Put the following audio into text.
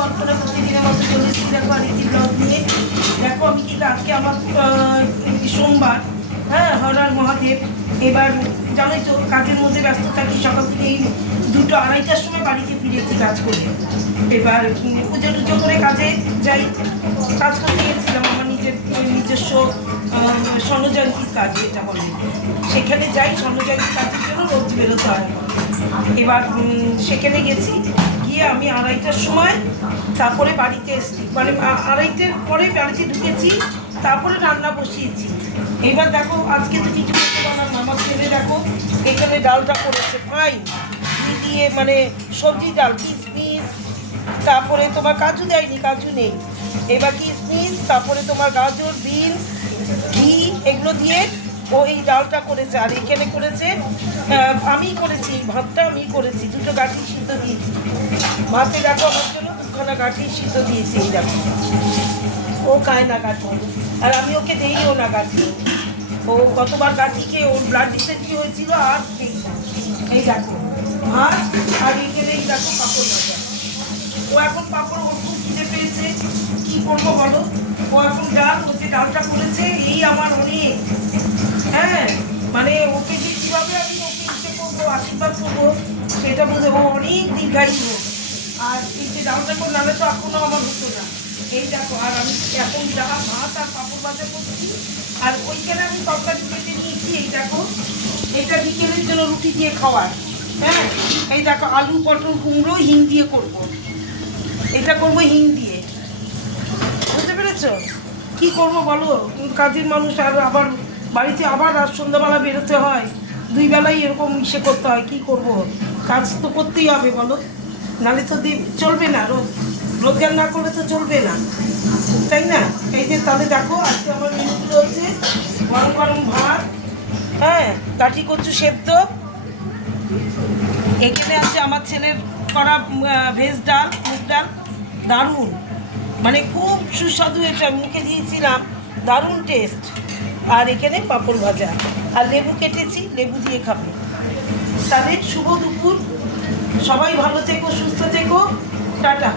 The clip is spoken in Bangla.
কল্পনা প্রতিদিনের মতো চলে এসেছি দেখো আরেকটি ব্লগ নিয়ে। দেখো আমি কিন্তু আজকে আমার সোমবার, হ্যাঁ, হর হর মহাদেব। এবার জানোই তো কাজের মধ্যে ব্যস্ত থাকি, সকাল থেকে এই 2টো 2:30টার সময় বাড়িতে ফিরেছি কাজ করে। এবার পুজো টুজো করে কাজে যাই, কাজ করতে গিয়েছিলাম আমার নিজস্ব স্বর্ণজয়ন্তীর কাজ যেটা বলে, সেখানে যাই। স্বর্ণজয়ন্তীর কাজের জন্য রোজ বেরোতে হয়। এবার সেখানে গেছি, গিয়ে আমি 2:30টার সময় তারপরে বাড়িতে এসেছি, মানে 2:30টার পরে বাড়িতে ঢুকেছি, তারপরে রান্না বসিয়েছি। এবার দেখো আজকে তো কিছু করতে পারলাম না, আমার ছেলে দেখো এখানে ডালটা করেছে ফাইন দিয়ে, মানে সবজি ডাল, কিশমিশ, তারপরে তোমার কাজু দেয়নি, কাজু নেই, এবার কিশমিশ, তারপরে তোমার গাজর, বিনস, ঘি, এগুলো দিয়ে ও এই ডালটা করেছে। আর এখানে করেছে, আমি করেছি ভাতটা, আমি করেছি, 2টো গাঠি সিদ্ধ দিয়েছি ভাতে। দেখো আমার জন্য 2খানা গাঠি সিদ্ধ দিয়েছি। এই দেখো ও খায় না গাঠি, আর আমি ওকে দেইও না গাঠি। ও কতবার গাঠি খেয়ে ওর ব্লাড ডিসেন্ট্রি হয়েছিল, আর খেয়ে এই দেখো ভাত। আর এখানে এই দেখো পাঁপড় ভাজা। ও এখন পাঁপড়, ওর খুব খিদে পেয়েছে, কী করবো বলো। ও এখন ডাল, ও যে ডালটা করেছে এই আমার অনেক, হ্যাঁ, মানে ওকে যে কীভাবে আমি ওকে ইচ্ছে করবো, আশীর্বাদ করবো, সেটা বুঝে ও অনেক দীর্ঘায়ু হোক। আর এই যে ডালটা করে নাহলে তো এখনও আমার হতো না। এই দেখো, আর আমি এখন ডাল, ভাত আর পাঁপড় ভাজা করছি। আর ওইখানে আমি তরকারি কেটে নিয়েছি। এই দেখো এটা বিকেলের জন্য রুটি দিয়ে খাওয়ার, হ্যাঁ। এই দেখো আলু, পটল, কুমড়ো হিং দিয়ে করবো, এটা করবো হিং দিয়ে, বুঝতে পেরেছো? কী করবো বলো, কাজের মানুষ, আর আবার বাড়িতে আবার আর সন্ধ্যাবেলা বেরোতে হয়, 2 বেলাই এরকম ইসে করতে হয়। কী করব, কাজ তো করতেই হবে বলো, নাহলে তো চলবে না, রোজগার না করলে তো চলবে না, তাই না? এই যে তাহলে দেখো আজকে আমার মেনুগুলো হচ্ছে গরম গরম ভাত, হ্যাঁ, কাঠি কচু সেদ্ধ, এখানে আছে আমার ছেলের করা ভেজ ডাল, মুগ ডাল, দারুণ, মানে খুব সুস্বাদু, এটা মুখে দিয়েছিলাম, দারুণ টেস্ট। আর এখানে পাঁপড় ভাজা, আর লেবু কেটেছি, লেবু দিয়ে খাবে। তাহলে শুভ দুপুর, সবাই ভালো থেকো, সুস্থ থেকো, টাটা।